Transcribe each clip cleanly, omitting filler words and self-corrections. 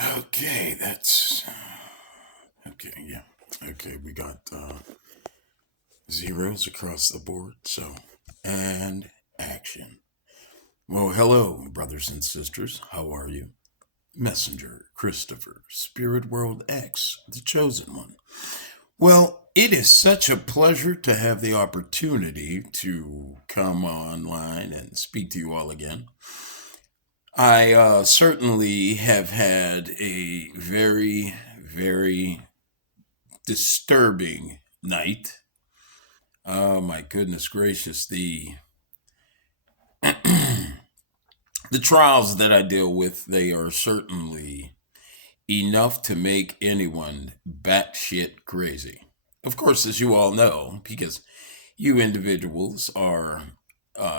Okay, that's okay. Yeah, okay. We got zeros across the board. So, and action. Well, hello, brothers and sisters. How are you? Messenger Christopher, Spirit World X, the chosen one. Well, it is such a pleasure to have the opportunity to come online and speak to you all again. I certainly have had a very, very disturbing night. Oh my goodness gracious, the trials that I deal with, they are certainly enough to make anyone batshit crazy. Of course, as you all know, because you individuals are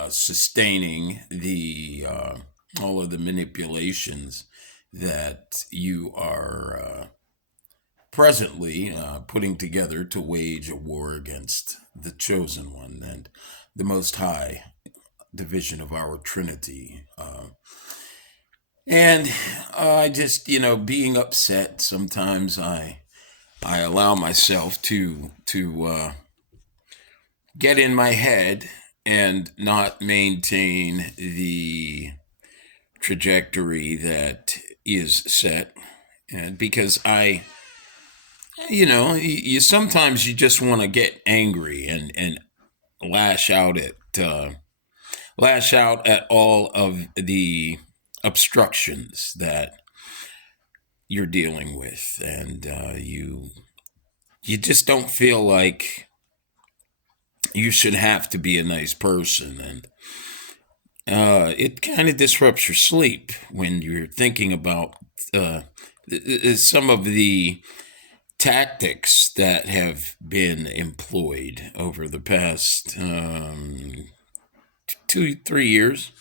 sustaining the all of the manipulations that you are presently putting together to wage a war against the chosen one and the most high division of our trinity. And I just, being upset, sometimes I allow myself to get in my head and not maintain the trajectory that is set. And because you sometimes you just want to get angry and lash out at uh, lash out at all of the obstructions that you're dealing with, and you just don't feel like you should have to be a nice person, and it kind of disrupts your sleep when you're thinking about uh, some of the tactics that have been employed over the past 2, 3 years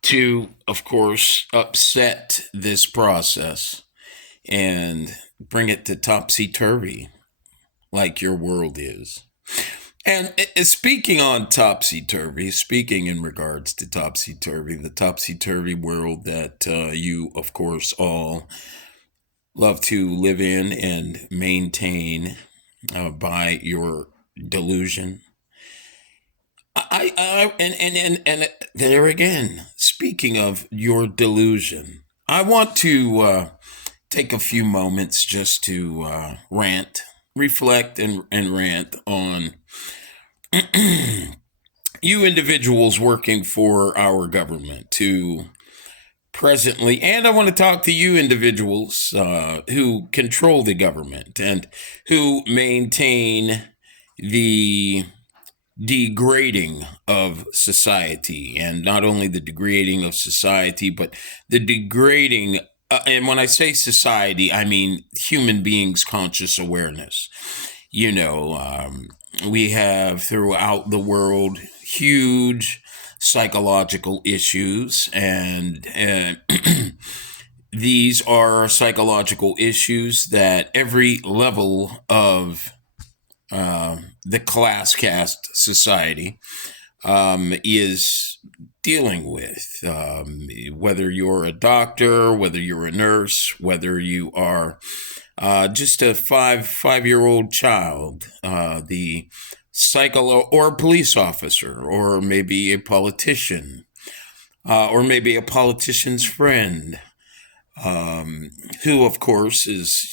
to, of course, upset this process and bring it to topsy turvy like your world is. And speaking on topsy turvy, speaking in regards to topsy turvy, the topsy turvy world that you, of course, all love to live in and maintain by your delusion. And there again, speaking of your delusion, I want to take a few moments just to rant, reflect, and rant on you individuals working for our government to presently, and I want to talk to you individuals who control the government and who maintain the degrading of society, and not only the degrading of society, but the degrading. And when I say society, I mean human beings' conscious awareness. We have throughout the world huge psychological issues, and these are psychological issues that every level of the class caste society is dealing with. Whether you're a doctor, whether you're a nurse, whether you are just a five-year old child, the or a police officer, or maybe a politician, or maybe a politician's friend, who, of course, is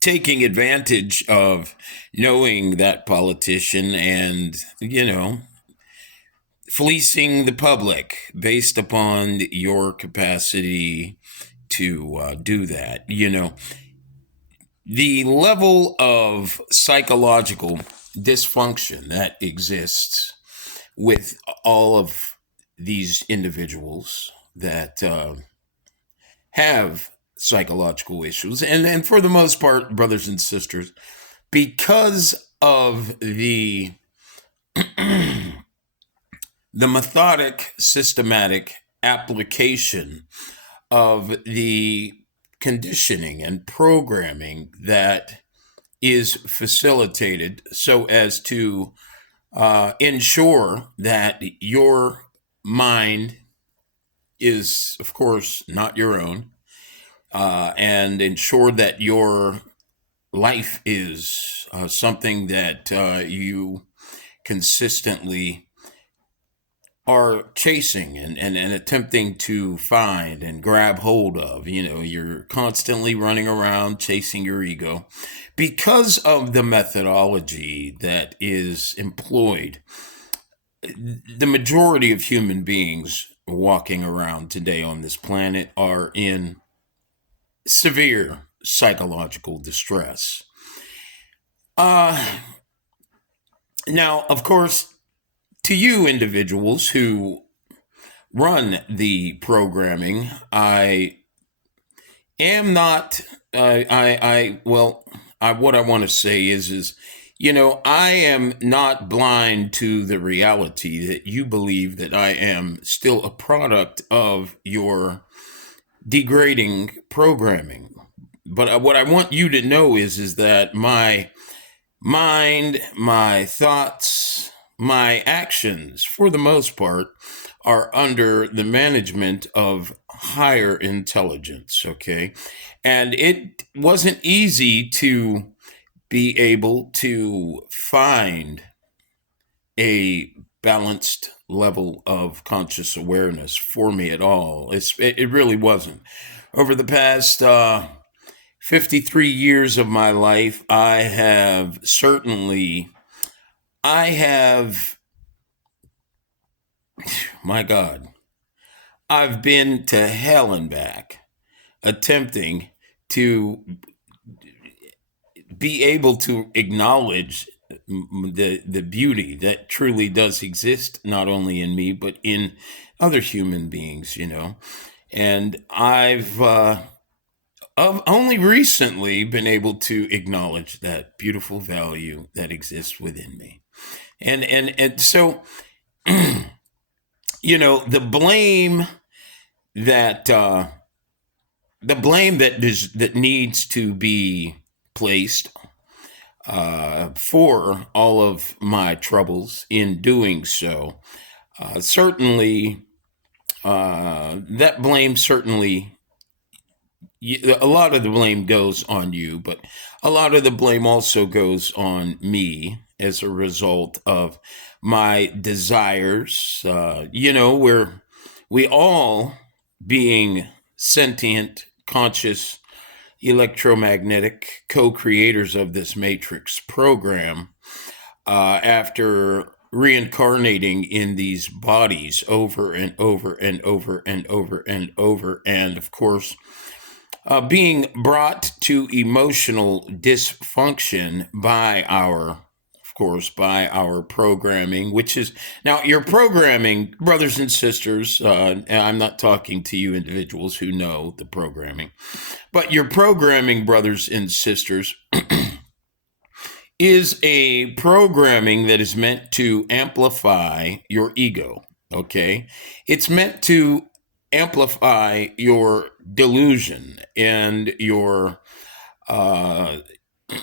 taking advantage of knowing that politician and, fleecing the public based upon your capacity to do that. The level of psychological dysfunction that exists with all of these individuals that have psychological issues, and for the most part, brothers and sisters, because of the methodic, systematic application of the conditioning and programming that is facilitated so as to ensure that your mind is, of course, not your own, and ensure that your life is something that you consistently are chasing and attempting to find and grab hold of. You're constantly running around chasing your ego because of the methodology that is employed. The majority of human beings walking around today on this planet are in severe psychological distress. Uh, Now, of course, to you individuals who run the programming, I am not. What I want to say is, I am not blind to the reality that you believe that I am still a product of your degrading programming. But what I want you to know is that my mind, my thoughts, my actions, for the most part, are under the management of higher intelligence, okay? And it wasn't easy to be able to find a balanced level of conscious awareness for me at all. It really wasn't. Over the past 53 years of my life, I have, my God, I've been to hell and back attempting to be able to acknowledge the beauty that truly does exist, not only in me, but in other human beings. And I've only recently been able to acknowledge that beautiful value that exists within me. And so, the blame that that needs to be placed for all of my troubles in doing so, certainly that blame certainly a lot of the blame goes on you, but a lot of the blame also goes on me as a result of my desires. We all, being sentient, conscious, electromagnetic co-creators of this matrix program, after reincarnating in these bodies over and over and over and over and over, and of course being brought to emotional dysfunction by our programming, which is now your programming, brothers and sisters. And I'm not talking to you individuals who know the programming, but your programming, brothers and sisters, is a programming that is meant to amplify your ego. Okay, it's meant to amplify your delusion and your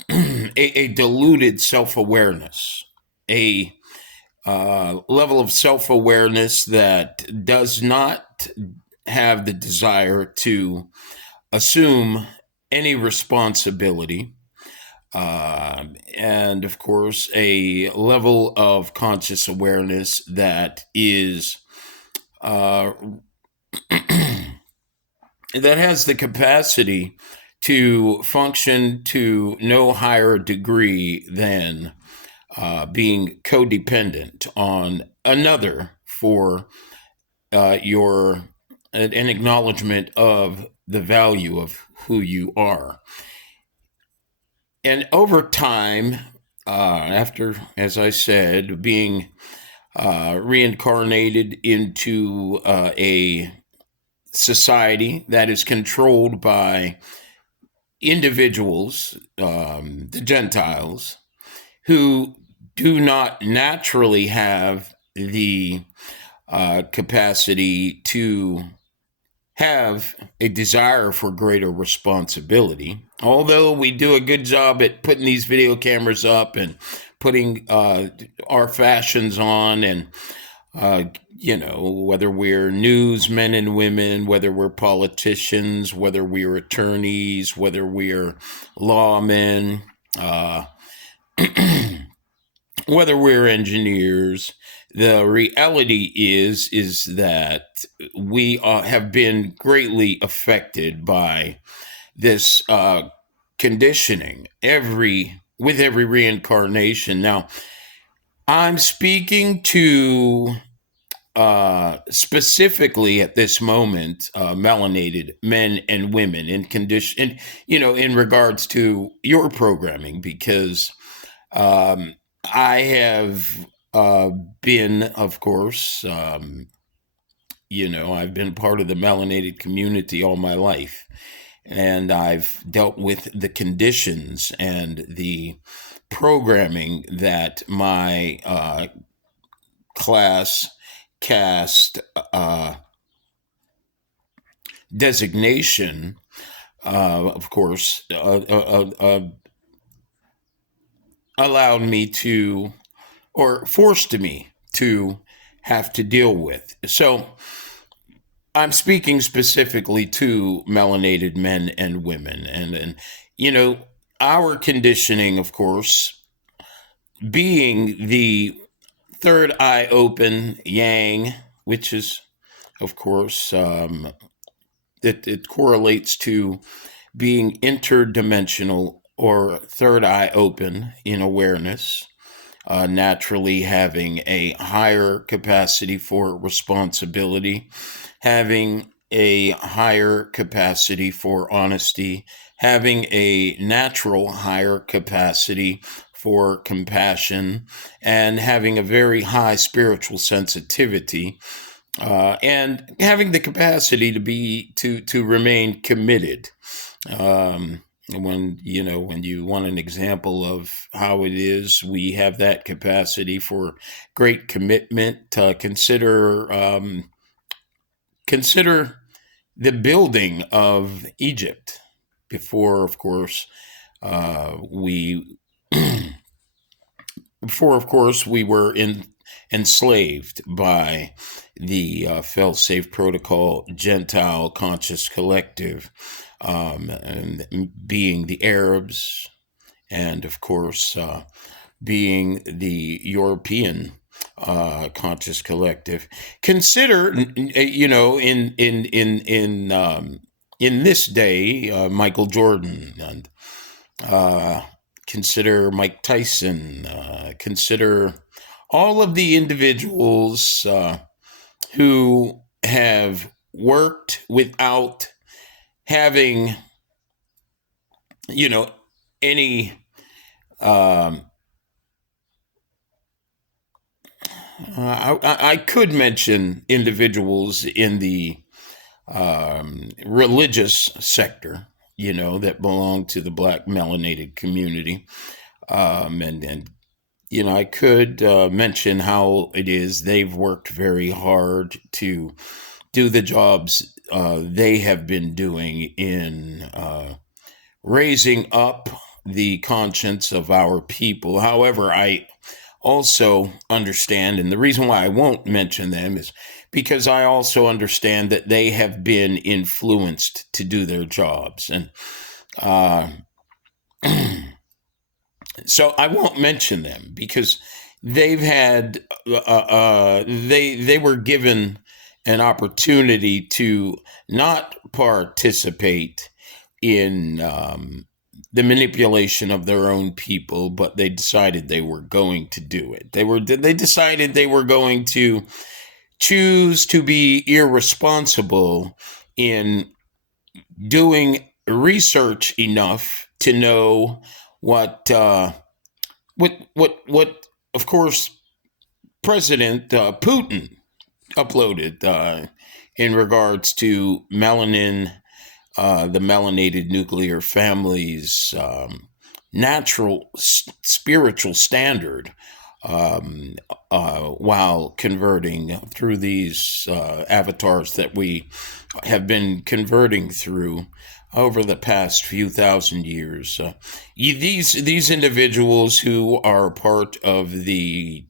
a diluted self-awareness, a level of self-awareness that does not have the desire to assume any responsibility, and of course a level of conscious awareness that is that has the capacity to function to no higher degree than being codependent on another for an acknowledgement of the value of who you are. And over time, after, as I said, being reincarnated into a society that is controlled by individuals, the Gentiles, who do not naturally have the capacity to have a desire for greater responsibility. Although we do a good job at putting these video cameras up and putting our fashions on and Uh, whether we're newsmen and women, whether we're politicians, whether we're attorneys, whether we're lawmen, uh, whether we're engineers, the reality is that we have been greatly affected by this conditioning with every reincarnation. Now, I'm speaking to specifically at this moment, melanated men and women in condition, in regards to your programming, because um, I have been, of course, I've been part of the melanated community all my life, and I've dealt with the conditions and the programming that my class cast designation, of course, allowed me to, or forced me to have to deal with. So I'm speaking specifically to melanated men and women. And our conditioning, of course, being the third eye open yang, which is, of course, it correlates to being interdimensional or third eye open in awareness, naturally having a higher capacity for responsibility, having a higher capacity for honesty, having a natural higher capacity for compassion, and having a very high spiritual sensitivity, and having the capacity to remain committed. When you want an example of how it is, we have that capacity for great commitment. Consider the building of Egypt before, of course, we we were enslaved by the fail-safe protocol Gentile conscious collective, and being the Arabs, and of course being the European conscious collective. Consider, in this day, Michael Jordan, and uh, consider Mike Tyson. Consider all of the individuals who have worked without having, you know, any. Um, I could mention individuals in the religious sector, that belong to the Black melanated community, and I could mention how it is they've worked very hard to do the jobs they have been doing in raising up the conscience of our people. However, I also understand, and the reason why I won't mention them is because I also understand that they have been influenced to do their jobs. And uh, so I won't mention them because they've had, they were given an opportunity to not participate in the manipulation of their own people, but they decided they were going to do it. They decided they were going to choose to be irresponsible in doing research enough to know what of course President Putin uploaded in regards to melanin, the melanated nuclear family's natural spiritual standard, while converting through these avatars that we have been converting through over the past few thousand years. These individuals who are part of the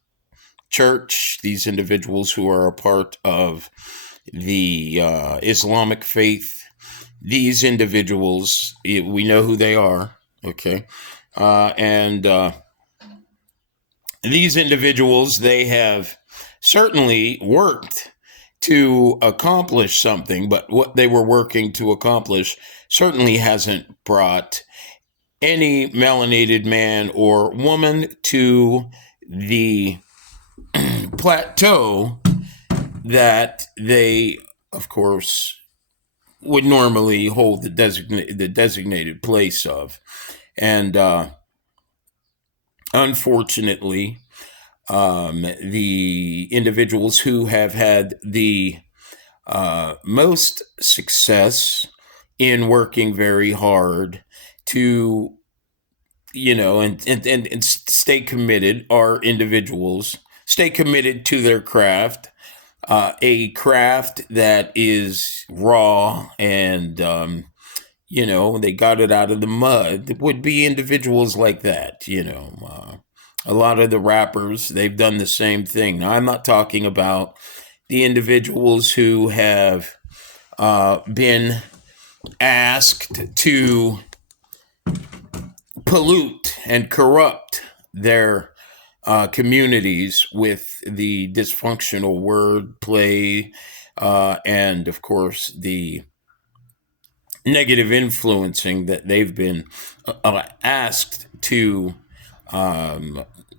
church, these individuals who are a part of the Islamic faith, these individuals, we know who they are, okay? And these individuals, they have certainly worked to accomplish something, but what they were working to accomplish certainly hasn't brought any melanated man or woman to the plateau that they, of course, would normally hold the designated place of. And unfortunately, the individuals who have had the most success in working very hard to, and stay committed are individuals, stay committed to their craft, a craft that is raw and, they got it out of the mud. It would be individuals like that, a lot of the rappers, they've done the same thing. Now, I'm not talking about the individuals who have been asked to pollute and corrupt their communities with the dysfunctional wordplay and, of course, the negative influencing that they've been asked to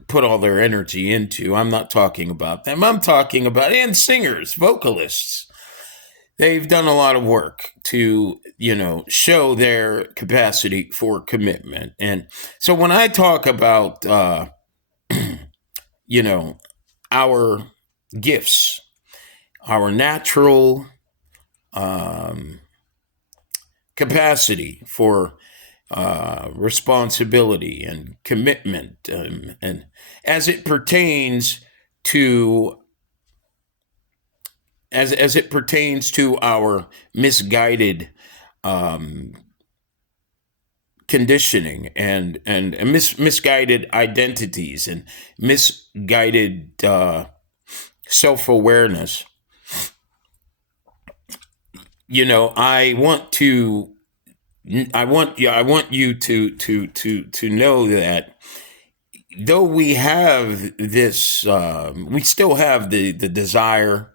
put all their energy into. I'm not talking about them. I'm talking about, and singers, vocalists. They've done a lot of work to, show their capacity for commitment. And so when I talk about, our gifts, our natural capacity for responsibility and commitment, and as it pertains to our misguided conditioning and misguided identities and misguided self-awareness. I want you to know that though we have this, we still have the desire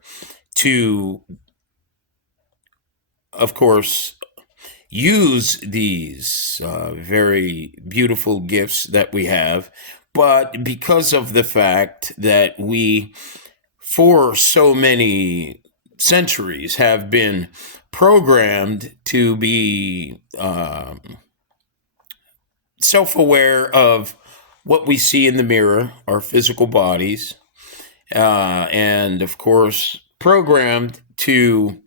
to, of course, use these very beautiful gifts that we have, but because of the fact that we, for so many centuries, have been programmed to be self-aware of what we see in the mirror, our physical bodies, and of course programmed to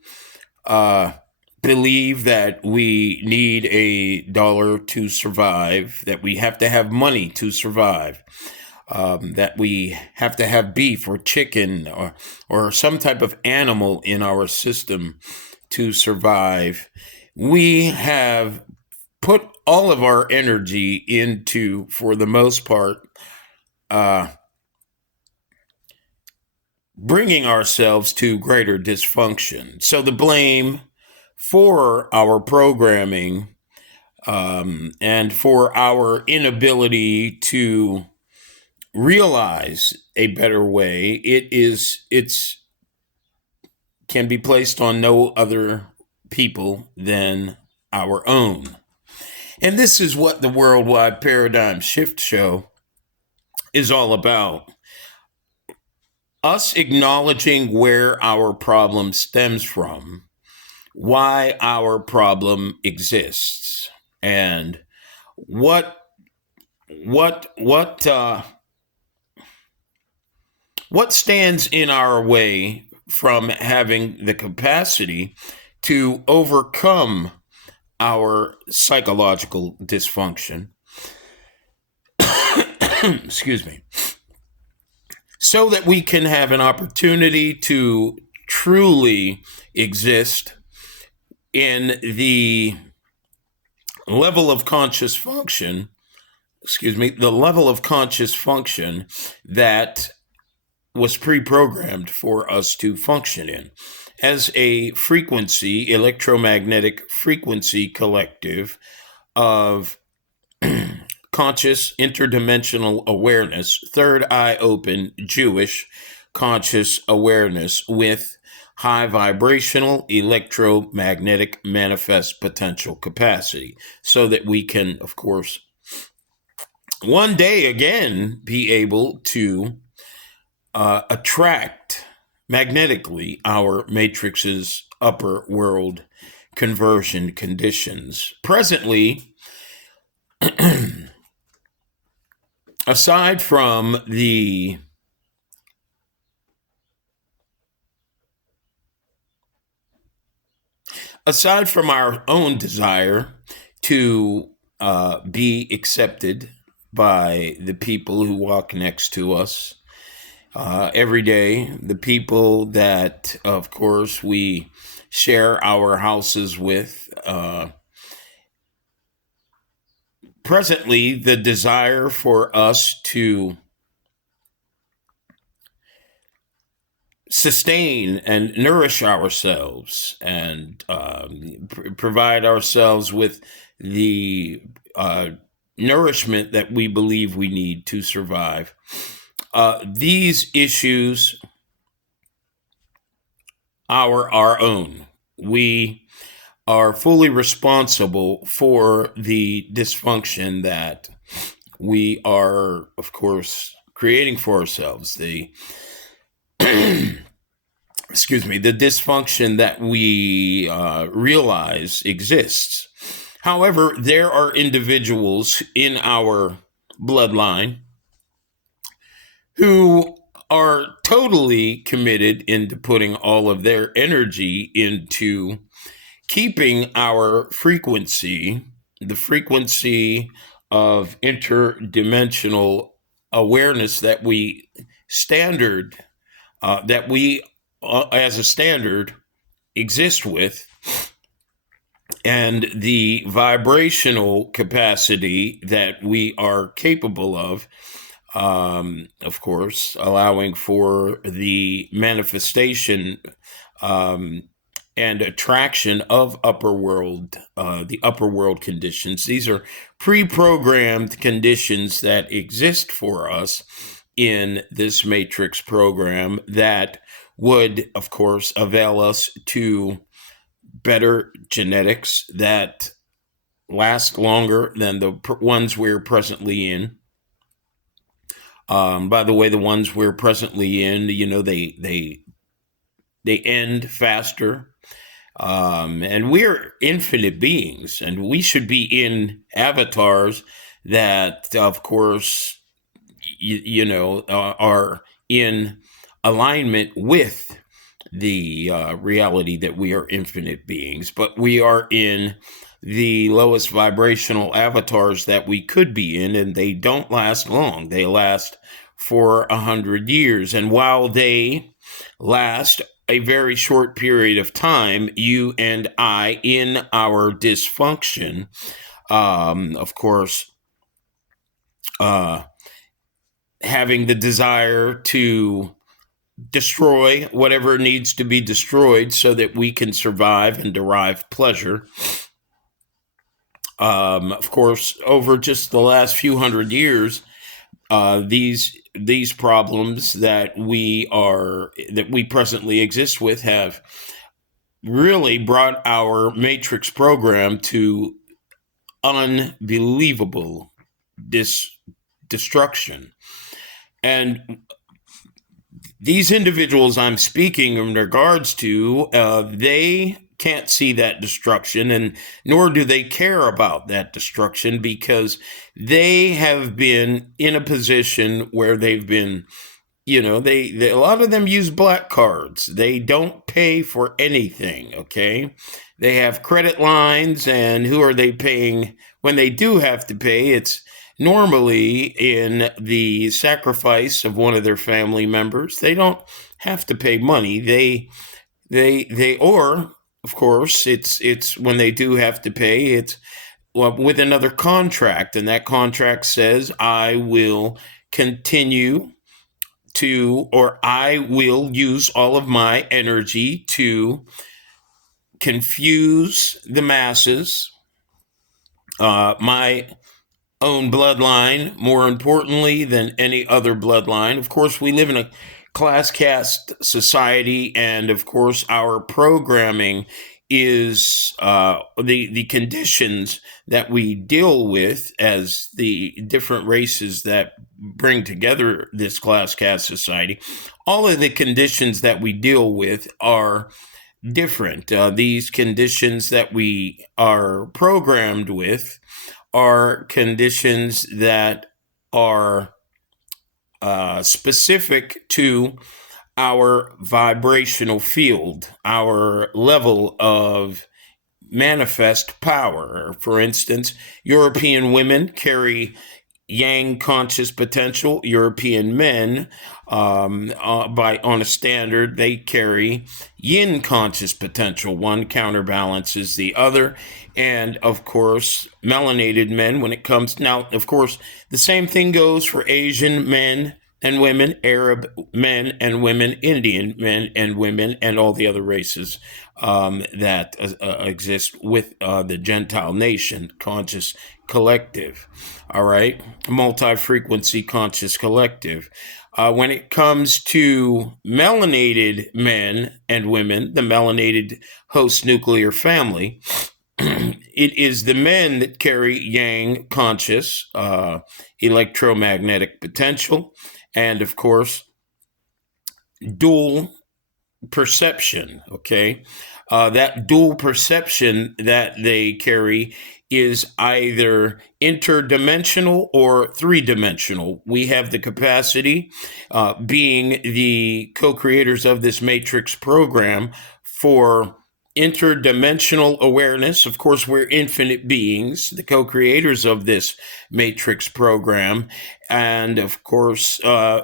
believe that we need $1 to survive, that we have to have money to survive, that we have to have beef or chicken or some type of animal in our system to survive. We have put all of our energy into, for the most part, bringing ourselves to greater dysfunction. So the blame for our programming and for our inability to realize a better way, it's can be placed on no other people than our own. And this is what the Worldwide Paradigm Shift Show is all about. Us acknowledging where our problem stems from, why our problem exists, and what stands in our way from having the capacity to overcome our psychological dysfunction. Excuse me. So that we can have an opportunity to truly exist in the level of conscious function, the level of conscious function that was pre-programmed for us to function in as a frequency, electromagnetic frequency collective of conscious interdimensional awareness, third eye open Jewish conscious awareness with high vibrational electromagnetic manifest potential capacity, so that we can, of course, one day again be able to attract magnetically our matrix's upper world conversion conditions. Presently, aside from the our own desire to be accepted by the people who walk next to us every day, the people that, of course, we share our houses with, presently, the desire for us to sustain and nourish ourselves and provide ourselves with the nourishment that we believe we need to survive. These issues are our own. We are fully responsible for the dysfunction that we are, of course, creating for ourselves. The the dysfunction that we realize exists. However, there are individuals in our bloodline who are totally committed into putting all of their energy into keeping our frequency, the frequency of interdimensional awareness that we as a standard exist with, and the vibrational capacity that we are capable of course, allowing for the manifestation and attraction of the upper world conditions. These are pre-programmed conditions that exist for us in this matrix program that would, of course, avail us to better genetics that last longer than the ones we're presently in. By the way, the ones we're presently in, they end faster. And we're infinite beings, and we should be in avatars that, of course, are in alignment with the reality that we are infinite beings, but we are in the lowest vibrational avatars that we could be in, and they don't last long. They last for 100 years. And while they last a very short period of time, you and I, in our dysfunction, of course, having the desire to destroy whatever needs to be destroyed so that we can survive and derive pleasure. Of course, over just the last few hundred years, these problems that we presently exist with have really brought our matrix program to unbelievable destruction. And these individuals I'm speaking in regards to, they can't see that destruction, and nor do they care about that destruction, because they have been in a position where they've been, they a lot of them use black cards. They don't pay for anything, okay? They have credit lines, and who are they paying when they do have to pay? It's normally in the sacrifice of one of their family members. They don't have to pay money. Or, of course, it's when they do have to pay, it's with another contract, and that contract says, I will continue I will use all of my energy to confuse the masses, my own bloodline, more importantly than any other bloodline. Of course, we live in a class caste society, and of course, our programming is the conditions that we deal with as the different races that bring together this class caste society. All of the conditions that we deal with are different. These conditions that we are programmed with are conditions that are specific to our vibrational field, our level of manifest power. For instance, European women carry yang conscious potential. European men, on a standard, they carry yin conscious potential. One counterbalances the other. And of course, melanated men, when it comes now, of course, the same thing goes for Asian men and women, Arab men and women, Indian men and women, and all the other races that exist with the Gentile nation, conscious collective. All right, multi-frequency conscious collective. When it comes to melanated men and women, the melanated host nuclear family, it is the men that carry yang conscious electromagnetic potential, and of course, dual perception. Okay, that dual perception that they carry is either interdimensional or three-dimensional. We have the capacity, being the co-creators of this matrix program, for interdimensional awareness. Of course, we're infinite beings, the co-creators of this matrix program. And of course,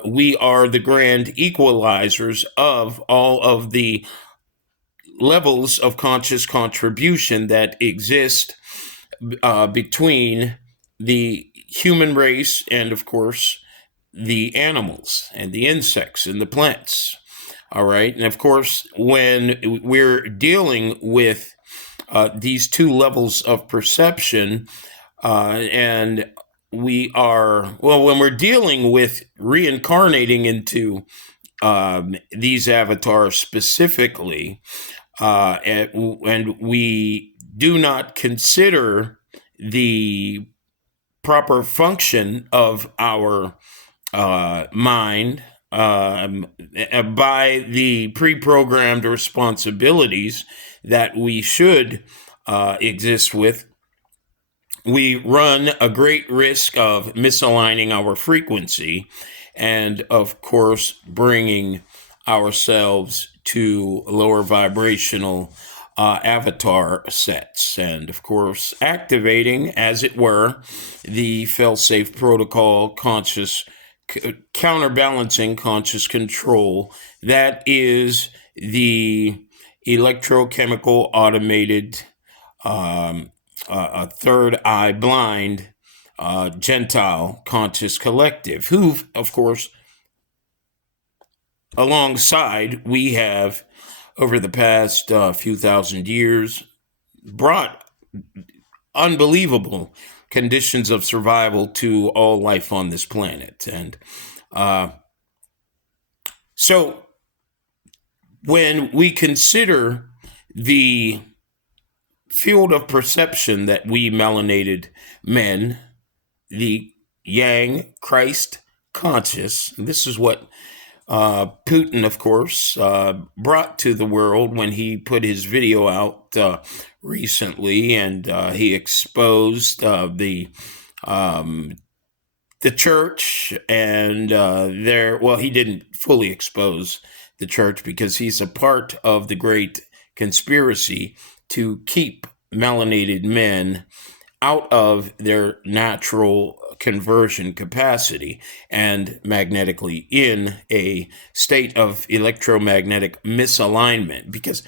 we are the grand equalizers of all of the levels of conscious contribution that exist between the human race and, of course, the animals and the insects and the plants. All right. And of course, when we're dealing with these two levels of perception, and we are, well, when we're dealing with reincarnating into these avatars specifically, and we do not consider the proper function of our mind by the pre-programmed responsibilities that we should exist with, we run a great risk of misaligning our frequency and, of course, bringing ourselves to lower vibrational avatar sets, and of course activating, as it were, the fail-safe protocol conscious counterbalancing conscious control that is the electrochemical automated third eye blind Gentile conscious collective, who, of course, alongside, we have, over the past few thousand years, brought unbelievable conditions of survival to all life on this planet. And so when we consider the field of perception that we melanated men, the yang Christ conscious, this is what Putin, of course, brought to the world when he put his video out recently, and he exposed the church, and he didn't fully expose the church because he's a part of the great conspiracy to keep melanated men out of their natural conversion capacity and magnetically in a state of electromagnetic misalignment, because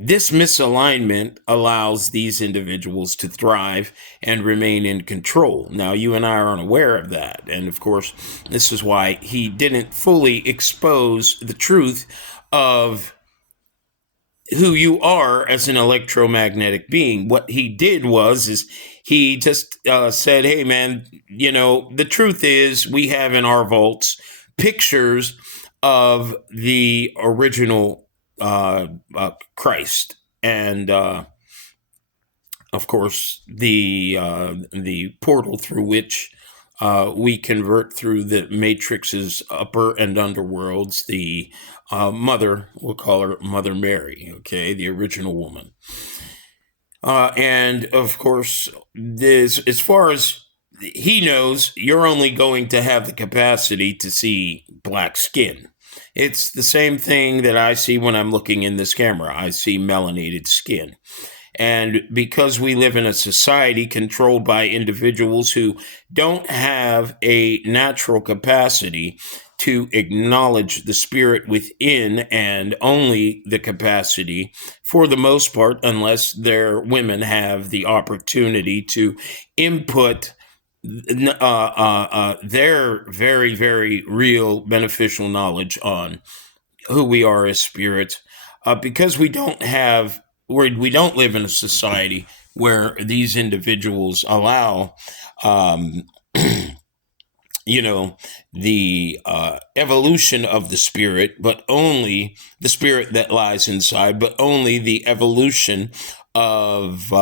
This misalignment allows these individuals to thrive and remain in control. Now, you and I are unaware of that. And of course, this is why he didn't fully expose the truth of who you are as an electromagnetic being. What he did is he just said, hey, man, the truth is we have in our vaults pictures of the original Christ. And of course, the portal through which we convert through the matrix's upper and underworlds, the mother, we'll call her Mother Mary, okay, the original woman. And of course, this, as far as he knows, you're only going to have the capacity to see black skin. It's the same thing that I see when I'm looking in this camera. I see melanated skin. And because we live in a society controlled by individuals who don't have a natural capacity to acknowledge the spirit within, and only the capacity, for the most part, unless their women have the opportunity to input their very, very real beneficial knowledge on who we are as spirits, because we don't live in a society where these individuals allow, the evolution of the spirit, but only the spirit that lies inside, but only the evolution of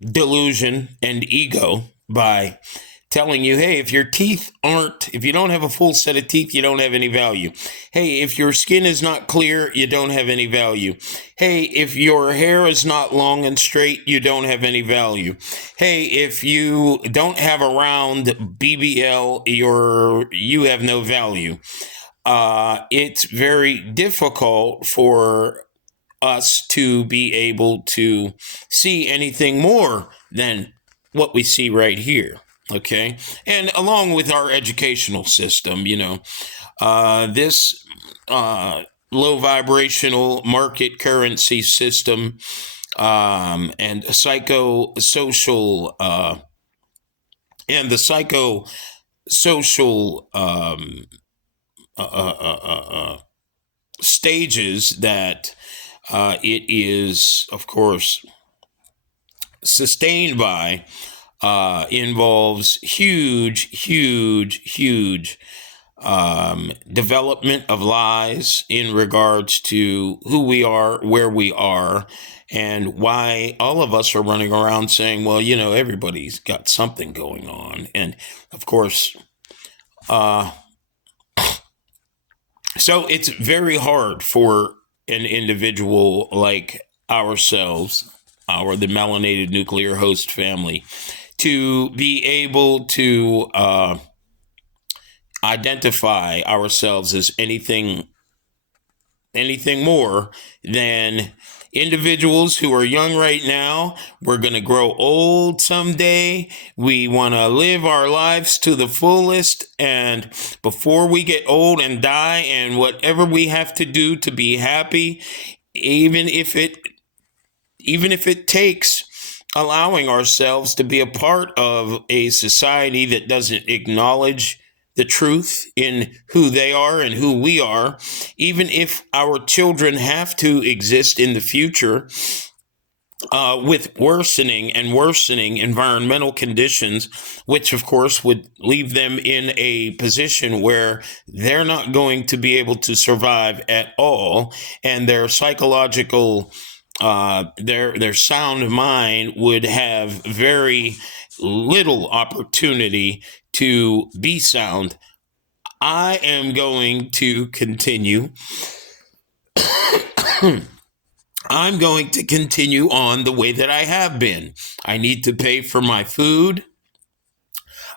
delusion and ego, by telling you, hey, if you don't have a full set of teeth, you don't have any value. Hey, if your skin is not clear, you don't have any value. Hey, if your hair is not long and straight, you don't have any value. Hey, if you don't have a round BBL, you have no value. It's very difficult for us to be able to see anything more than what we see right here. Okay. And along with our educational system, this low vibrational market currency system, and psychosocial, and the psychosocial stages that it is, of course, sustained by, involves huge development of lies in regards to who we are, where we are, and why all of us are running around saying, well, everybody's got something going on. And of course, so it's very hard for an individual like ourselves, the melanated nuclear host family, to be able to identify ourselves as anything more than individuals who are young right now. We're going to grow old someday. We want to live our lives to the fullest. And before we get old and die, and whatever we have to do to be happy, even if it takes allowing ourselves to be a part of a society that doesn't acknowledge the truth in who they are and who we are, even if our children have to exist in the future with worsening environmental conditions, which of course would leave them in a position where they're not going to be able to survive at all, and their psychological their sound mind would have very little opportunity to be sound. I am going to continue. I'm going to continue on the way that I have been. I need to pay for my food.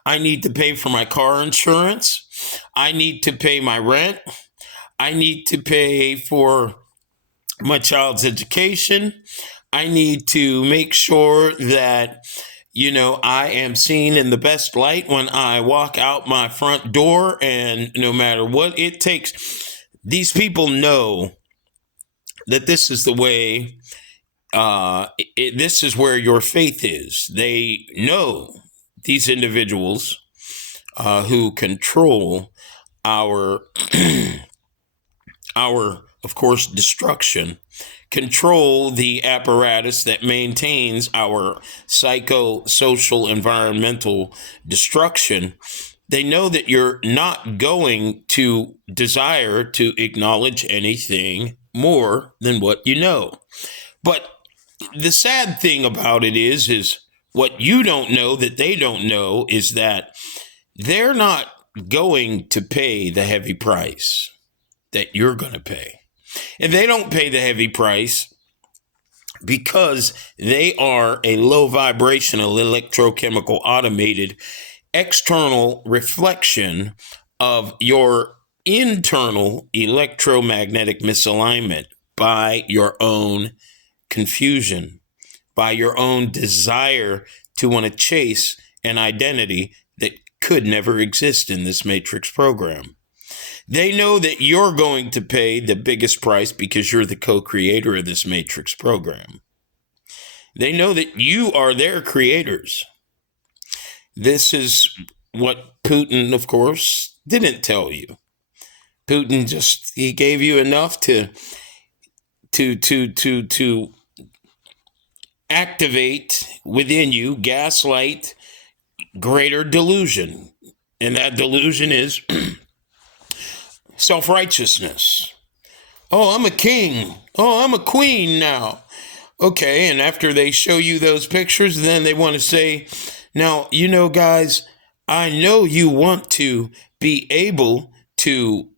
I need to pay for my car insurance. I need to pay my rent. I need to pay for my child's education. I need to make sure that, I am seen in the best light when I walk out my front door, and no matter what it takes, these people know that this is the way, this is where your faith is. They know, these individuals who control our our, of course, destruction, control the apparatus that maintains our psychosocial environmental destruction. They know that you're not going to desire to acknowledge anything more than what you know. But the sad thing about it is what you don't know that they don't know is that they're not going to pay the heavy price that you're going to pay. And they don't pay the heavy price because they are a low vibrational electrochemical automated external reflection of your internal electromagnetic misalignment by your own confusion, by your own desire to want to chase an identity that could never exist in this matrix program. They know that you're going to pay the biggest price because you're the co-creator of this matrix program. They know that you are their creators. This is what Putin, of course, didn't tell you. Putin he gave you enough to activate within you, gaslight greater delusion. And that delusion is self-righteousness. Oh, I'm a king. Oh, I'm a queen now. Okay, and after they show you those pictures, then they want to say, now, guys, I know you want to be able to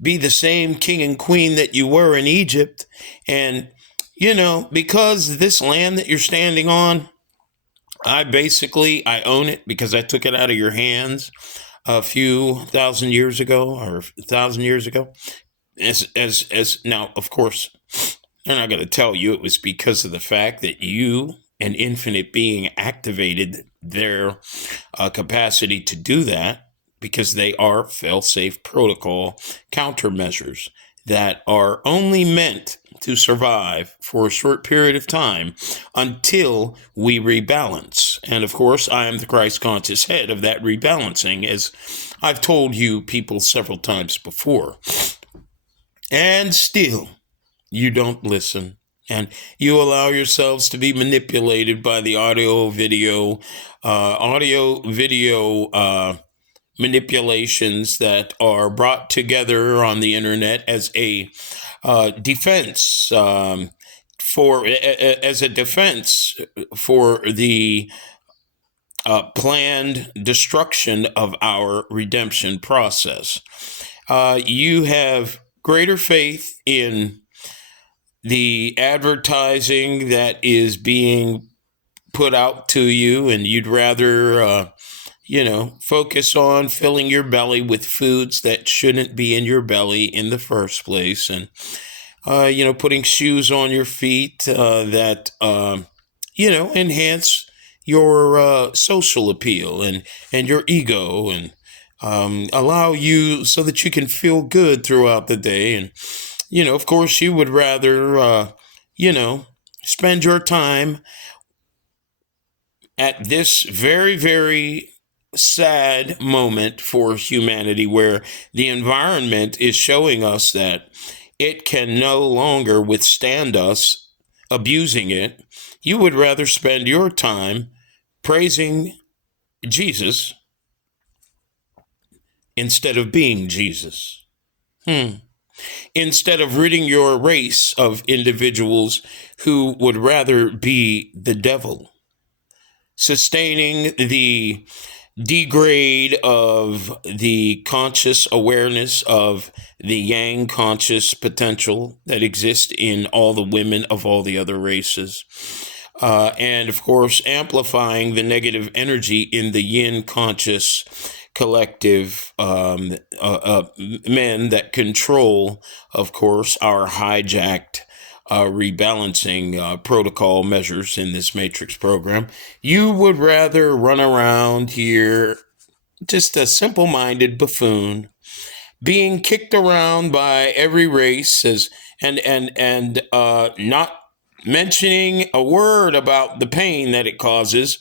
be the same king and queen that you were in Egypt. And, because this land that you're standing on, I own it because I took it out of your hands a few thousand years ago, or 1,000 years ago. As now, of course, they're not going to tell you it was because of the fact that you, an infinite being, activated their capacity to do that, because they are fail-safe protocol countermeasures that are only meant to survive for a short period of time until we rebalance. And of course, I am the Christ conscious head of that rebalancing, as I've told you people several times before. And still, you don't listen. And you allow yourselves to be manipulated by the audio video manipulations that are brought together on the internet as a defense for the planned destruction of our redemption process. You have greater faith in the advertising that is being put out to you, and you'd rather focus on filling your belly with foods that shouldn't be in your belly in the first place, and putting shoes on your feet that enhance your social appeal and your ego, and allow you so that you can feel good throughout the day. And of course, you would rather spend your time at this very, very sad moment for humanity, where the environment is showing us that it can no longer withstand us abusing it. You would rather spend your time praising Jesus instead of being Jesus. Instead of ridding your race of individuals who would rather be the devil, sustaining the degrade of the conscious awareness of the yang conscious potential that exists in all the women of all the other races. And of course, amplifying the negative energy in the yin conscious collective men that control, of course, our hijacked rebalancing protocol measures in this matrix program. You would rather run around here just a simple-minded buffoon, being kicked around by every race and not mentioning a word about the pain that it causes,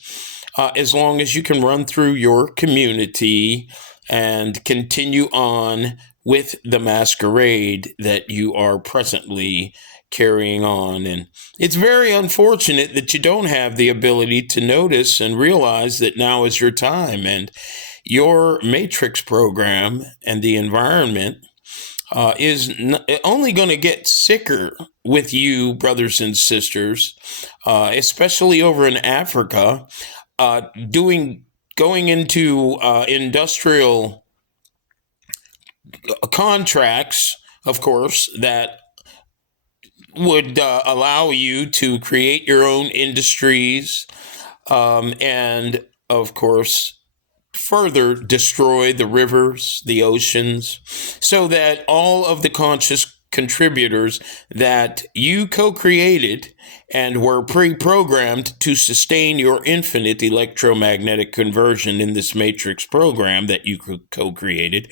as long as you can run through your community and continue on with the masquerade that you are presently carrying on. And it's very unfortunate that you don't have the ability to notice and realize that now is your time, and your matrix program and the environment only going to get sicker with you, brothers and sisters, especially over in Africa, going into industrial contracts, of course, that would allow you to create your own industries, and of course further destroy the rivers, the oceans, so that all of the conscious contributors that you co-created and were pre-programmed to sustain your infinite electromagnetic conversion in this matrix program that you co-created,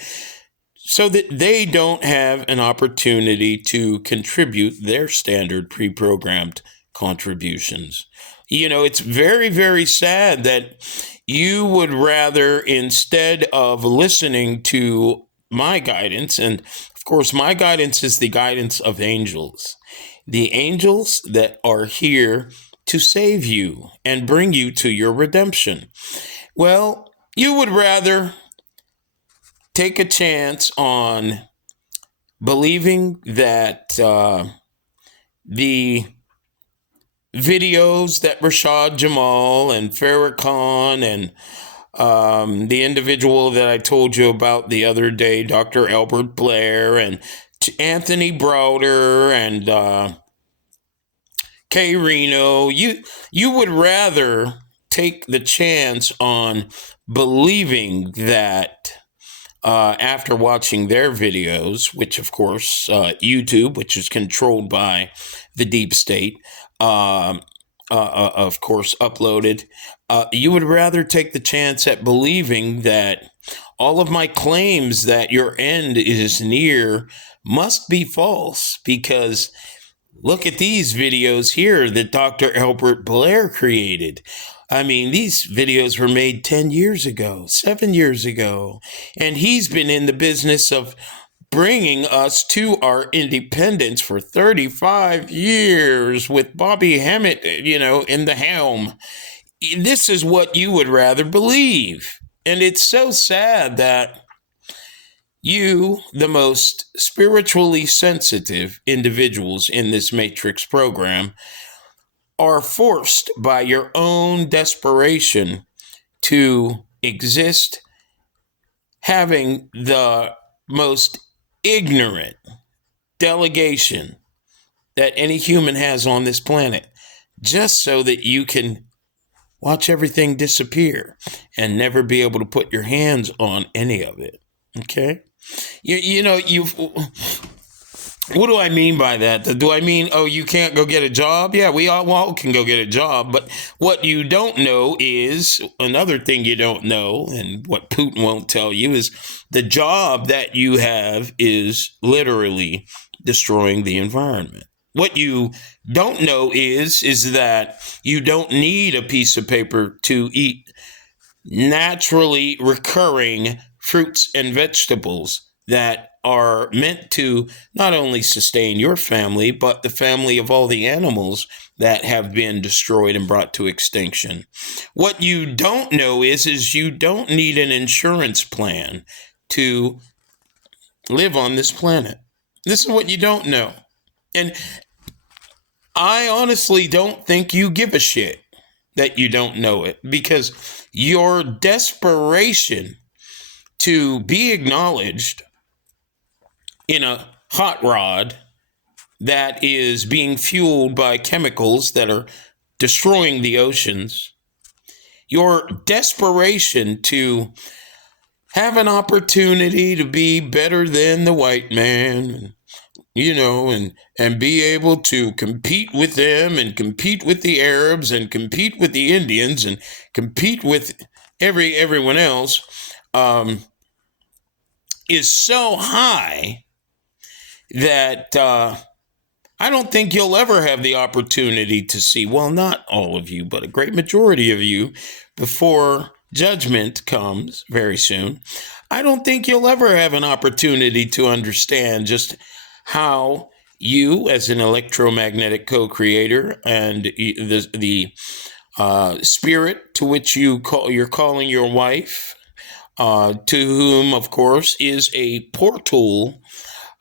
so that they don't have an opportunity to contribute their standard pre-programmed contributions. It's very, very sad that you would rather, instead of listening to my guidance, and of course, my guidance is the guidance of angels, the angels that are here to save you and bring you to your redemption. Well, you would rather take a chance on believing that the videos that Rashad Jamal and Farrakhan and the individual that I told you about the other day, Dr. Albert Blair and Anthony Browder and Kay Reno, you would rather take the chance on believing that after watching their videos, which of course YouTube, which is controlled by the deep state, of course uploaded, you would rather take the chance at believing that all of my claims that your end is near must be false, because look at these videos here that Dr. Albert Blair created. I mean, these videos were made 10 years ago, 7 years ago, and he's been in the business of bringing us to our independence for 35 years with Bobby Hammett, in the helm. This is what you would rather believe. And it's so sad that you, the most spiritually sensitive individuals in this Matrix program, are forced by your own desperation to exist having the most ignorant delegation that any human has on this planet, just so that you can watch everything disappear and never be able to put your hands on any of it. Okay? What do I mean by that? Do I mean, you can't go get a job? Yeah, we all can go get a job. But what you don't know is, another thing you don't know, and what Putin won't tell you, is the job that you have is literally destroying the environment. What you don't know is that you don't need a piece of paper to eat naturally recurring fruits and vegetables that are meant to not only sustain your family, but the family of all the animals that have been destroyed and brought to extinction. What you don't know is you don't need an insurance plan to live on this planet. This is what you don't know. And I honestly don't think you give a shit that you don't know it, because your desperation to be acknowledged in a hot rod that is being fueled by chemicals that are destroying the oceans, your desperation to have an opportunity to be better than the white man, and be able to compete with them and compete with the Arabs and compete with the Indians and compete with everyone else, is so high that I don't think you'll ever have the opportunity to see, well, not all of you, but a great majority of you before judgment comes very soon. I don't think you'll ever have an opportunity to understand just how you, as an electromagnetic co-creator, and the spirit to which you're calling your wife, to whom, of course, is a portal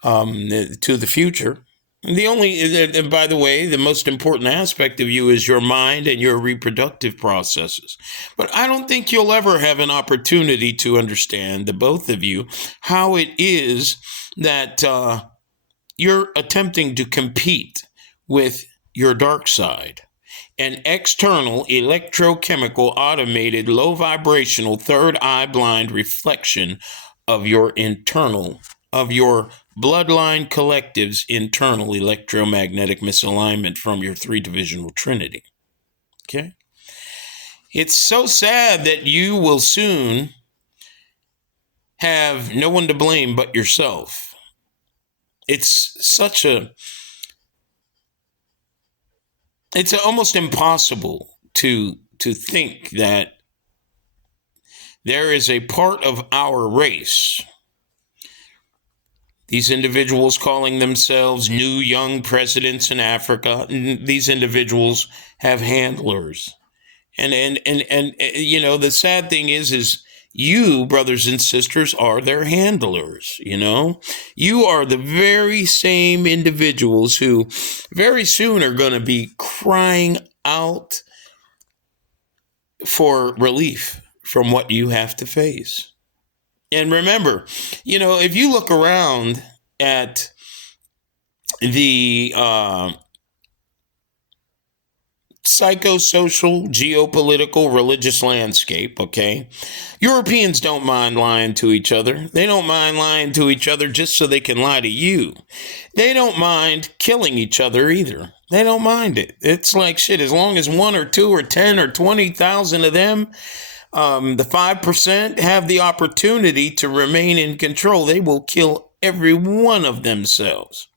to the future. And by the way, the most important aspect of you is your mind and your reproductive processes. But I don't think you'll ever have an opportunity to understand, the both of you, how it is that you're attempting to compete with your dark side. An external, electrochemical, automated, low vibrational, third eye blind reflection of your bloodline collective's internal electromagnetic misalignment from your three divisional trinity. Okay? It's so sad that you will soon have no one to blame but yourself. It's almost impossible to think that there is a part of our race, these individuals calling themselves new young presidents in Africa, these individuals have handlers. And the sad thing is you, brothers and sisters, are their handlers. You are the very same individuals who very soon are going to be crying out for relief from what you have to face. And remember, if you look around at the psychosocial, geopolitical, religious landscape, okay? Europeans don't mind lying to each other. They don't mind lying to each other just so they can lie to you. They don't mind killing each other either. They don't mind it. It's like shit, as long as 1 or 2 or 10 or 20,000 of them, the 5% have the opportunity to remain in control, they will kill every one of themselves.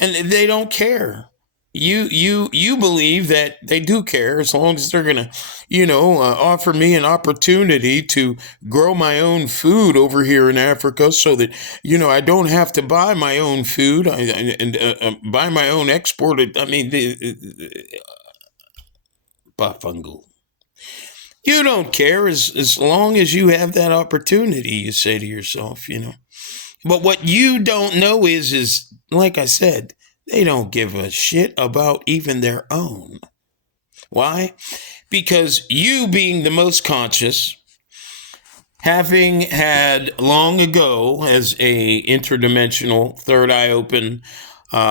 And they don't care. You believe that they do care as long as they're going to, offer me an opportunity to grow my own food over here in Africa so that, I don't have to buy my own food and buy my own exported. I mean, bafungal. You don't care as long as you have that opportunity, you say to yourself, But what you don't know is like I said, they don't give a shit about even their own. Why? Because you, being the most conscious, having had long ago as a interdimensional third eye open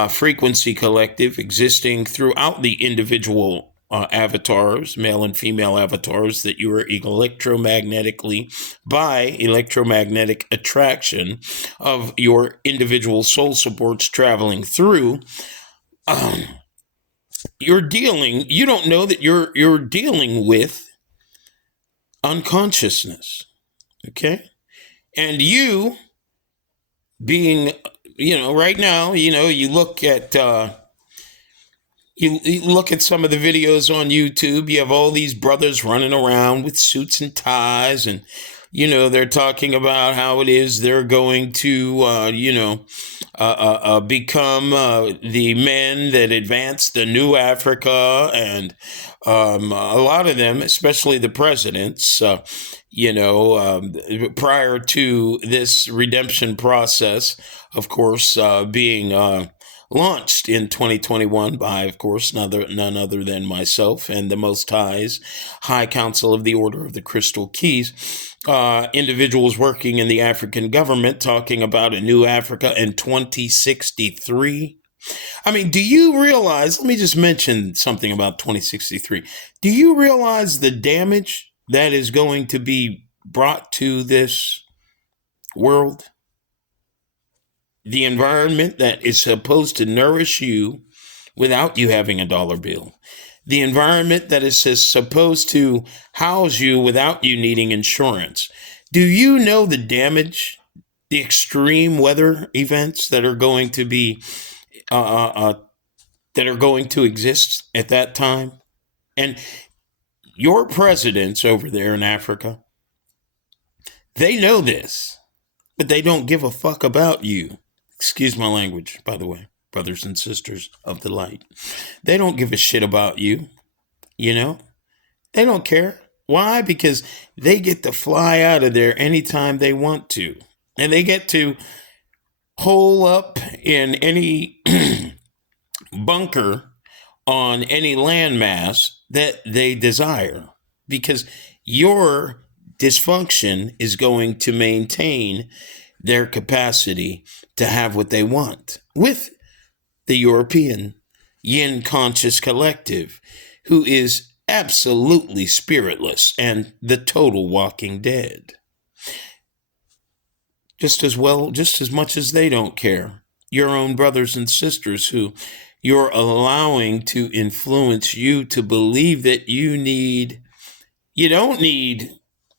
frequency collective existing throughout the individual avatars, male and female avatars that you are electromagnetically, by electromagnetic attraction of your individual soul supports traveling through, you don't know that you're dealing with unconsciousness. Okay? And you being, right now, you look at you look at some of the videos on YouTube, you have all these brothers running around with suits and ties, and, they're talking about how it is they're going to, become the men that advance the new Africa. And a lot of them, especially the presidents, prior to this redemption process, of course, being launched in 2021 by, of course, none other than myself and the Most High's High Council of the Order of the Crystal Keys, individuals working in the African government talking about a new Africa in 2063. I mean, do you realize, let me just mention something about 2063. Do you realize the damage that is going to be brought to this world? The environment that is supposed to nourish you without you having a dollar bill. The environment that is supposed to house you without you needing insurance. Do you know the damage, the extreme weather events that are going to be that are going to exist at that time. And your presidents over there in Africa, they know this, but they don't give a fuck about you. Excuse my language, by the way, brothers and sisters of the light. They don't give a shit about you, you know? They don't care. Why? Because they get to fly out of there anytime they want to. And they get to hole up in any bunker on any landmass that they desire. Because your dysfunction is going to maintain their capacity to have what they want with the European yin conscious collective, who is absolutely spiritless and the total walking dead. Just as much as they don't care. Your own brothers and sisters who you're allowing to influence you to believe that you don't need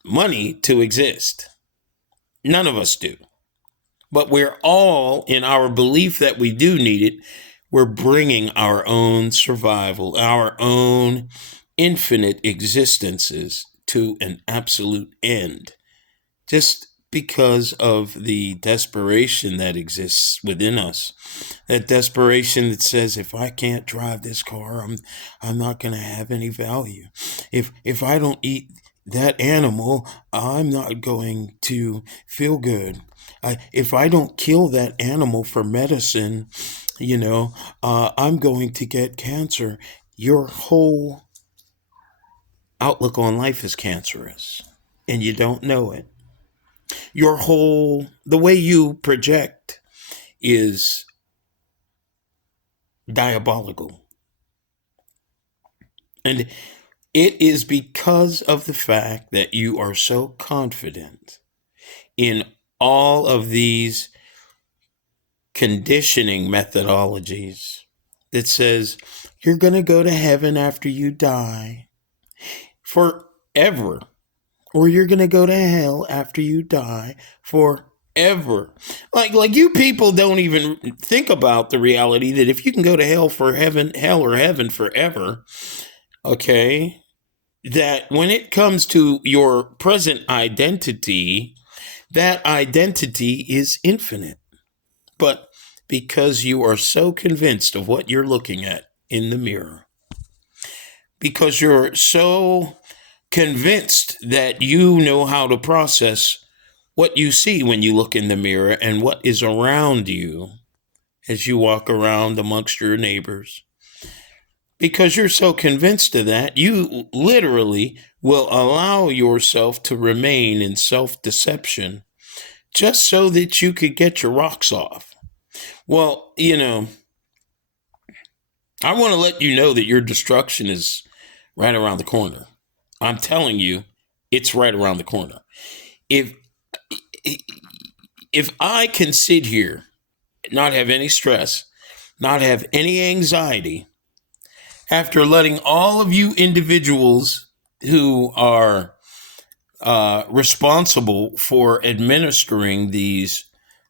money to exist. None of us do. But we're all, in our belief that we do need it, we're bringing our own survival, our own infinite existences to an absolute end. Just because of the desperation that exists within us. That desperation that says, if I can't drive this car, I'm not going to have any value. If I don't eat that animal, I'm not going to feel good. If I don't kill that animal for medicine, I'm going to get cancer. Your whole outlook on life is cancerous, and you don't know it. The way you project is diabolical. And it is because of the fact that you are so confident in all of these conditioning methodologies that says you're going to go to heaven after you die forever, or you're going to go to hell after you die forever. Like you people don't even think about the reality that if you can go to hell or heaven forever, okay, that when it comes to your present identity, that identity is infinite. But because you are so convinced of what you're looking at in the mirror, because you're so convinced that you know how to process what you see when you look in the mirror and what is around you as you walk around amongst your neighbors, because you're so convinced of that, you literally will allow yourself to remain in self-deception just so that you could get your rocks off. Well, I want to let you know that your destruction is right around the corner. I'm telling you, it's right around the corner. If I can sit here, not have any stress, not have any anxiety, after letting all of you individuals who are responsible for administering these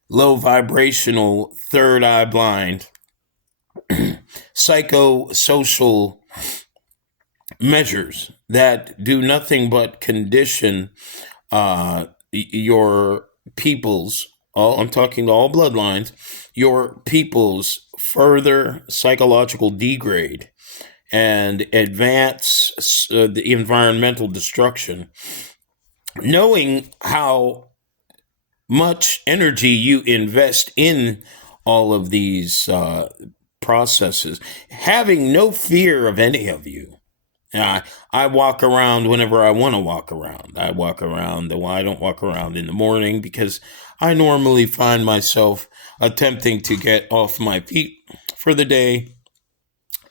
low vibrational, third eye blind, psychosocial measures that do nothing but condition your people's, I'm talking to all bloodlines, your people's further psychological degrade and advance the environmental destruction, knowing how much energy you invest in all of these processes, having no fear of any of you. I walk around whenever I want to walk around. I don't walk around in the morning because I normally find myself attempting to get off my feet for the day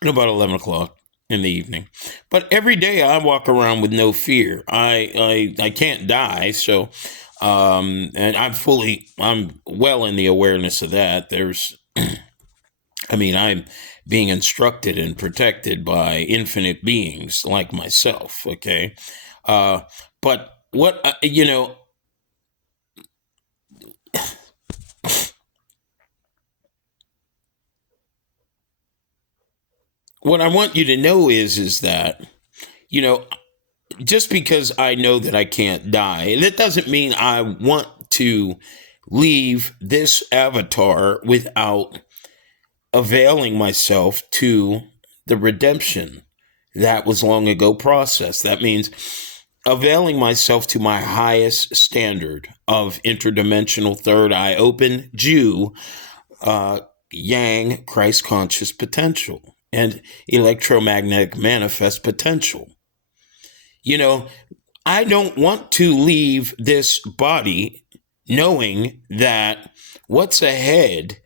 at about 11 o'clock in the evening. But every day I walk around with no fear. I can't die, so and I'm well in the awareness of that. I'm being instructed and protected by infinite beings like myself, okay? But what, what I want you to know is that, you know, just because I know that I can't die, that doesn't mean I want to leave this avatar without availing myself to the redemption that was long ago processed. That means availing myself to my highest standard of interdimensional third eye open Jew, Yang, Christ conscious potential, and electromagnetic manifest potential. You know, I don't want to leave this body knowing that what's ahead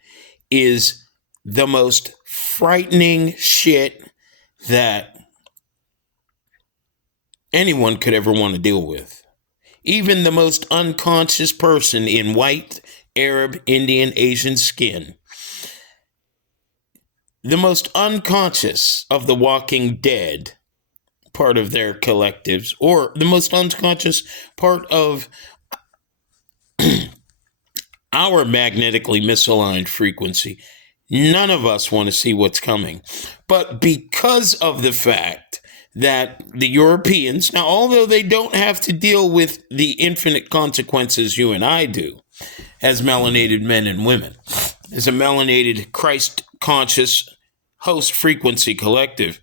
is the most frightening shit that anyone could ever want to deal with. Even the most unconscious person in white, Arab, Indian, Asian skin. The most unconscious of the walking dead part of their collectives, or the most unconscious part of our magnetically misaligned frequency. None of us want to see what's coming. But because of the fact that the Europeans, now, although they don't have to deal with the infinite consequences you and I do, as melanated men and women, as a melanated Christ conscious host frequency collective,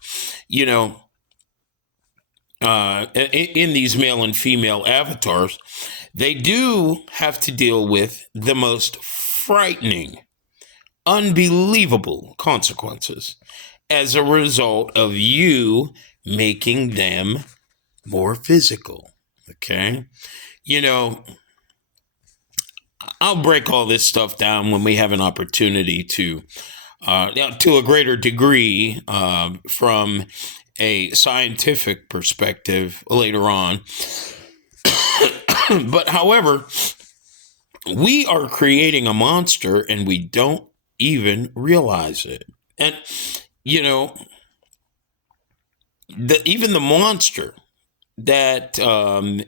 you know, in these male and female avatars, they do have to deal with the most frightening, unbelievable consequences as a result of you making them more physical. Okay? You know, I'll break all this stuff down when we have an opportunity to a greater degree from a scientific perspective later on. But however, we are creating a monster and we don't even realize it. And, you know, even the monster that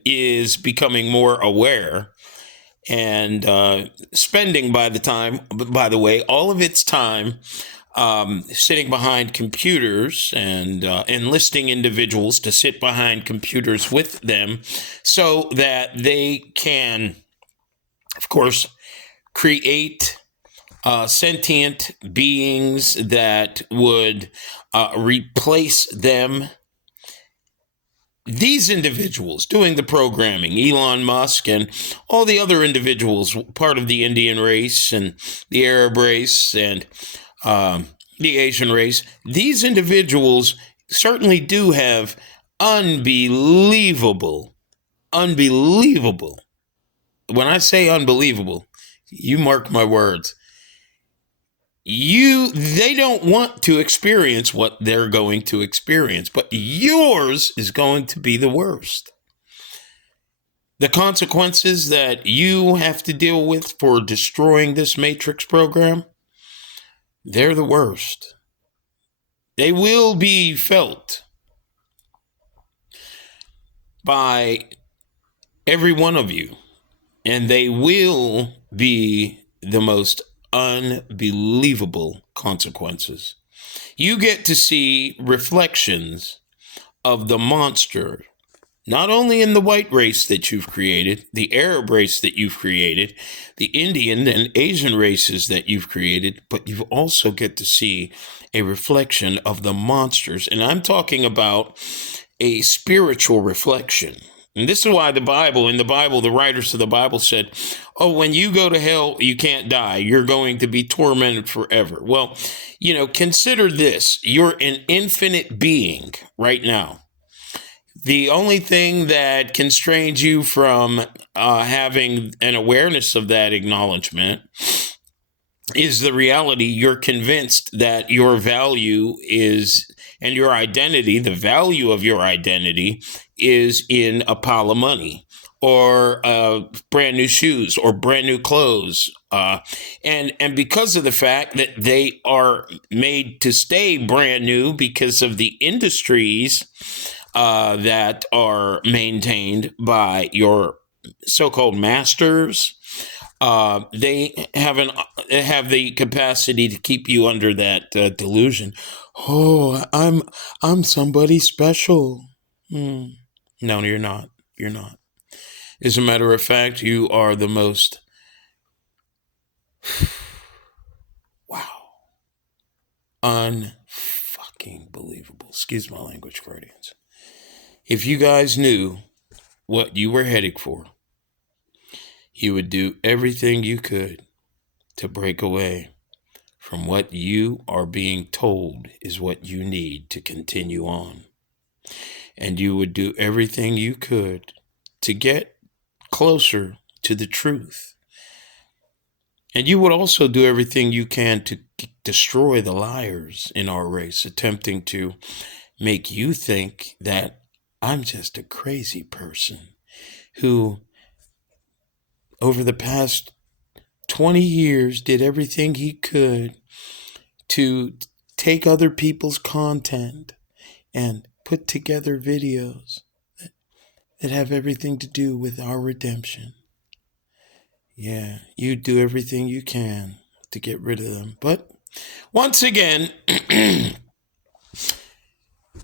is becoming more aware and spending, by the way, all of its time sitting behind computers and enlisting individuals to sit behind computers with them so that they can, of course, create sentient beings that would replace them. These individuals doing the programming, Elon Musk and all the other individuals, part of the Indian race and the Arab race and the Asian race, these individuals certainly do have unbelievable, when I say unbelievable, you mark my words, they don't want to experience what they're going to experience, but yours is going to be the worst. The consequences that you have to deal with for destroying this Matrix program, they're the worst. They will be felt by every one of you, and they will be the most unbelievable consequences. You get to see reflections of the monster, not only in the white race that you've created, the Arab race that you've created, the Indian and Asian races that you've created, but you also get to see a reflection of the monsters. And I'm talking about a spiritual reflection. And this is why in the Bible, the writers of the Bible said, oh, when you go to hell, you can't die. You're going to be tormented forever. Well, you know, consider this. You're an infinite being right now. The only thing that constrains you from having an awareness of that acknowledgement is the reality you're convinced that your value is, and your identity, the value of your identity is in a pile of money or brand new shoes or brand new clothes. And because of the fact that they are made to stay brand new because of the industries that are maintained by your so-called masters, they have the capacity to keep you under that delusion. Oh, I'm somebody special. No, you're not. You're not. As a matter of fact, you are the most wow, unfucking believable. Excuse my language, Guardians. If you guys knew what you were heading for, you would do everything you could to break away from what you are being told is what you need to continue on. And you would do everything you could to get closer to the truth. And you would also do everything you can to destroy the liars in our race, attempting to make you think that I'm just a crazy person who, over the past 20 years, did everything he could to take other people's content and put together videos that have everything to do with our redemption. Yeah, you do everything you can to get rid of them. But once again,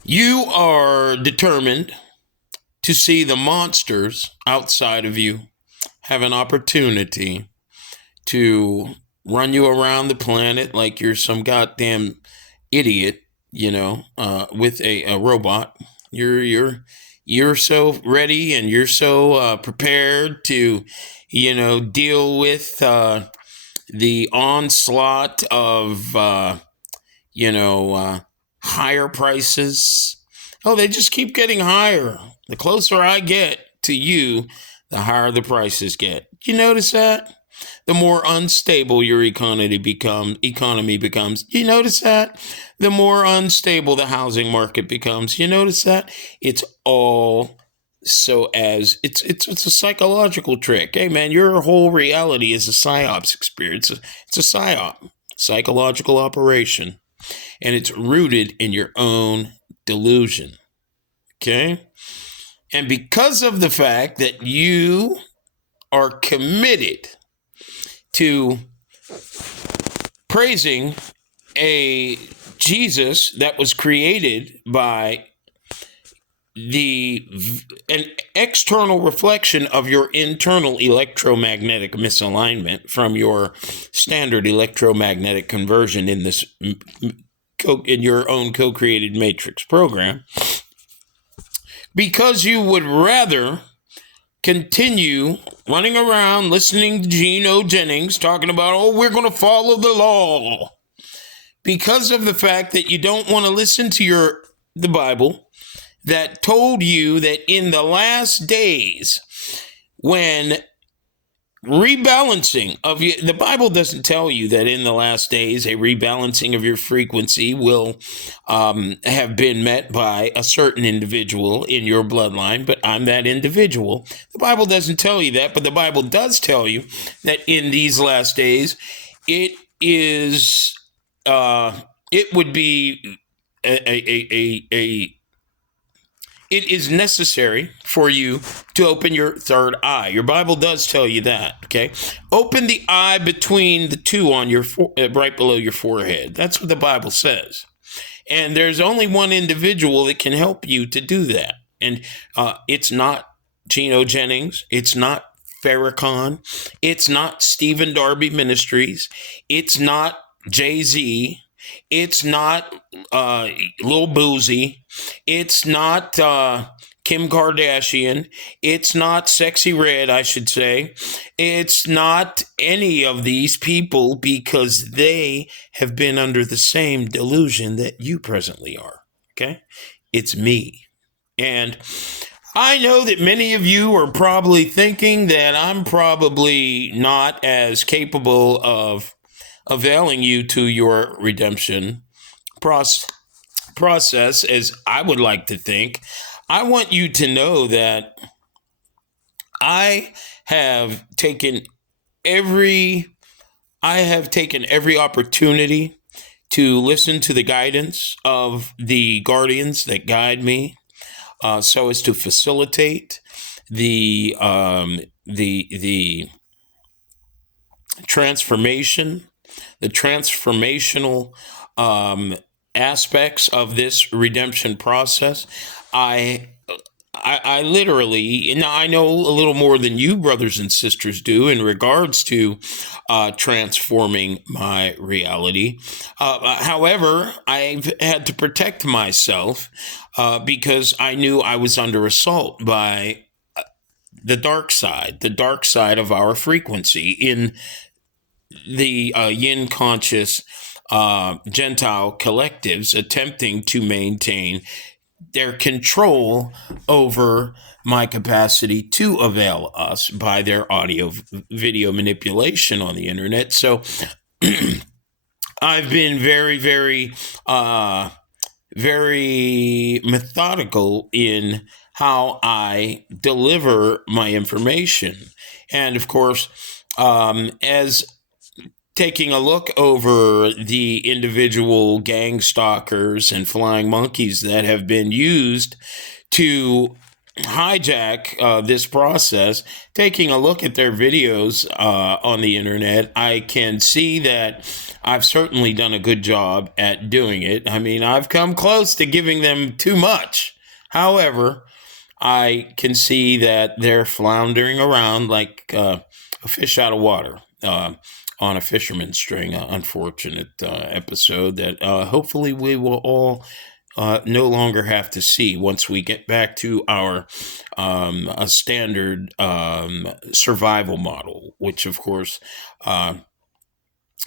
you are determined to see the monsters outside of you have an opportunity to run you around the planet like you're some goddamn idiot, with a robot. You're so ready and you're so prepared to, deal with the onslaught of, higher prices. Oh, they just keep getting higher. The closer I get to you, the higher the prices get. You notice that? The more unstable your economy becomes. You notice that? The more unstable the housing market becomes. You notice that? It's all it's a psychological trick. Hey man, your whole reality is a psyops experience. It's a psyop, psychological operation, and it's rooted in your own delusion. Okay? And because of the fact that you are committed to praising a Jesus that was created by an external reflection of your internal electromagnetic misalignment from your standard electromagnetic conversion in this in your own co-created matrix program, because you would rather continue running around listening to Geno Jennings talking about, oh, we're going to follow the law, because of the fact that you don't want to listen to the Bible that told you that in the last days, when rebalancing of the Bible doesn't tell you that in the last days a rebalancing of your frequency will have been met by a certain individual in your bloodline, but I'm that individual. The Bible doesn't tell you that, but the Bible does tell you that in these last days it would be it is necessary for you to open your third eye. Your Bible does tell you that, okay? Open the eye between the two on your right below your forehead. That's what the Bible says. And there's only one individual that can help you to do that. And it's not Geno Jennings. It's not Farrakhan. It's not Stephen Darby Ministries. It's not Jay-Z. It's not Lil Boozy. It's not Kim Kardashian. It's not Sexy Red, I should say. It's not any of these people, because they have been under the same delusion that you presently are. Okay? It's me. And I know that many of you are probably thinking that I'm probably not as capable of availing you to your redemption process as I would like to think. I want you to know that I have taken every opportunity to listen to the guidance of the guardians that guide me, so as to facilitate the transformation, the transformational aspects of this redemption process. I I literally, now I know a little more than you brothers and sisters do in regards to transforming my reality. However, I've had to protect myself because I knew I was under assault by the dark side of our frequency in the yin conscious Gentile collectives attempting to maintain their control over my capacity to avail us by their audio video manipulation on the internet. So I've been very methodical in how I deliver my information. And of course, as taking a look over the individual gang stalkers and flying monkeys that have been used to hijack this process, taking a look at their videos on the internet, I can see that I've certainly done a good job at doing it. I mean, I've come close to giving them too much. However, I can see that they're floundering around like a fish out of water. On a fisherman's string, unfortunate episode that hopefully we will all no longer have to see once we get back to our a standard survival model, which of course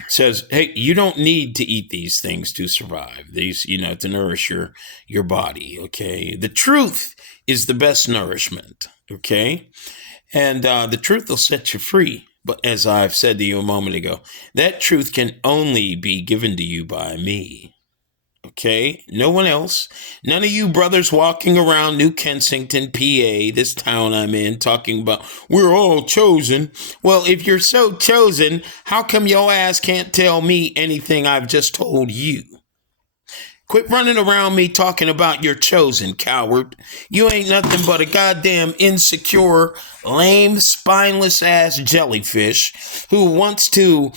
says, hey, you don't need to eat these things to survive. These, to nourish your body. Okay, the truth is the best nourishment. Okay, and the truth will set you free. But as I've said to you a moment ago, that truth can only be given to you by me. Okay? No one else. None of you brothers walking around New Kensington, PA, this town I'm in, talking about, we're all chosen. Well, if you're so chosen, how come your ass can't tell me anything I've just told you? Quit running around me talking about you're chosen, coward. You ain't nothing but a goddamn insecure, lame, spineless ass jellyfish who wants to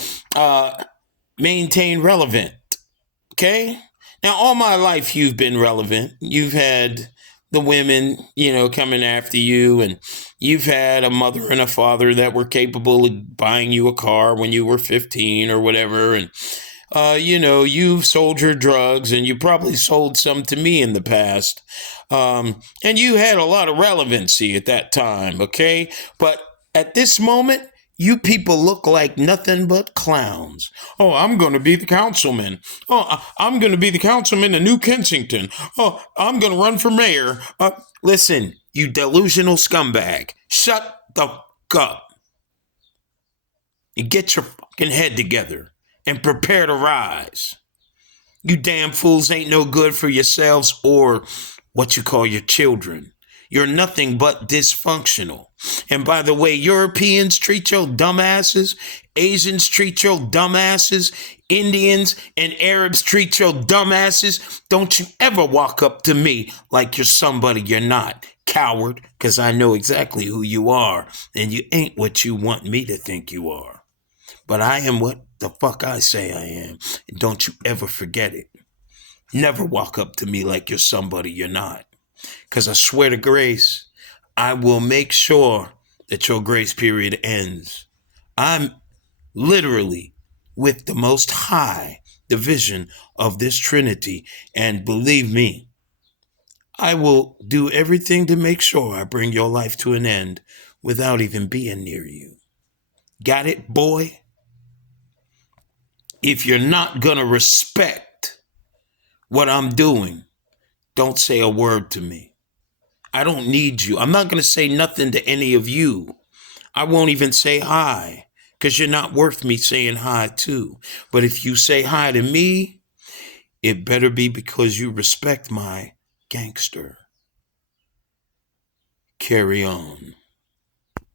maintain relevant. Okay? Now, all my life you've been relevant. You've had the women, coming after you, and you've had a mother and a father that were capable of buying you a car when you were 15 or whatever, and you've sold your drugs, and you probably sold some to me in the past. And you had a lot of relevancy at that time, okay? But at this moment, you people look like nothing but clowns. Oh, I'm going to be the councilman. Oh, I'm going to be the councilman in New Kensington. Oh, I'm going to run for mayor. Listen, you delusional scumbag. Shut the fuck up. And get your fucking head together. And prepare to rise. You damn fools ain't no good for yourselves or what you call your children. You're nothing but dysfunctional. And by the way, Europeans treat your dumbasses, Asians treat your dumbasses, Indians and Arabs treat your dumbasses. Don't you ever walk up to me like you're somebody you're not, coward, because I know exactly who you are, and you ain't what you want me to think you are. But I am what the fuck I say I am. And don't you ever forget it. Never walk up to me like you're somebody you're not. Because I swear to grace, I will make sure that your grace period ends. I'm literally with the Most High, the vision of this Trinity. And believe me, I will do everything to make sure I bring your life to an end without even being near you. Got it, boy? If you're not going to respect what I'm doing, don't say a word to me. I don't need you. I'm not going to say nothing to any of you. I won't even say hi because you're not worth me saying hi to. But if you say hi to me, it better be because you respect my gangster. Carry on.